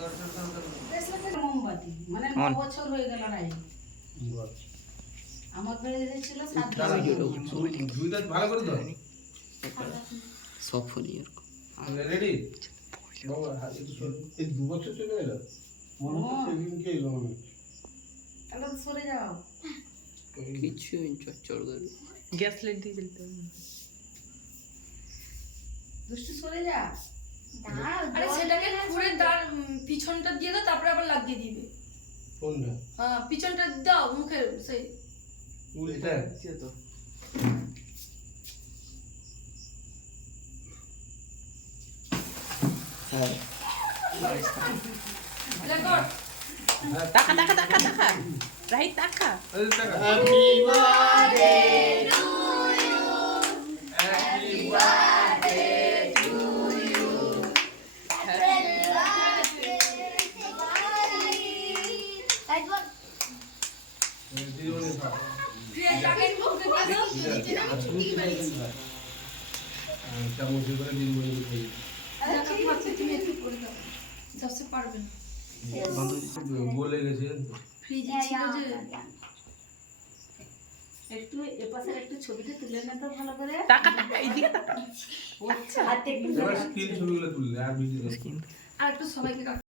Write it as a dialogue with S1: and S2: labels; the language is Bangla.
S1: মোমবাতি মানে 9 বছর হয়ে গেল রাই আমার ঘরে ছিল 7
S2: দুইটা ভালো করে দাও
S3: সব ফুলি এরকম
S2: রেডি বাবা এই 2 বছর চলে গেল মনে হচ্ছে সেদিনকে এলো মনে
S1: তাহলে সরে যাও
S3: কিছু চড় করে
S4: গ্যাস লাইট দিয়ে জ্বলতে হবে
S1: দুষ্টু সরে যা
S5: আরে সেটাকে ঘুরে তার পিছনটা দিয়ে দাও তারপরে আবার লাগিয়ে দিবে
S2: কোনটা
S5: হ্যাঁ পিছনটা দাও মুখের সেই
S2: এটা
S3: তো হ্যাঁ
S5: রেকর্ড
S4: টাকা টাকা টাকা টাকা রাইট টাকা
S2: happy birthday to you happy birthday to you
S5: Priya জাকেট মুখে দিয়ে দাও
S2: চামচে করে দিন বলে দিই
S5: তুমি একটু করে দাও যাচ্ছে পারবেন
S2: বলে গেছে
S5: ফ্রিজে ছিল যে
S1: একটু এপাশে একটু ছবিটা তুলে নে তো ভালো করে
S4: টাকা টাকা এইদিকে টাকা
S1: আচ্ছা হাতে একটু
S2: এবার স্ক্রিন ছবিগুলো তুললে আর ভিডিও
S5: আর একটু সবাইকে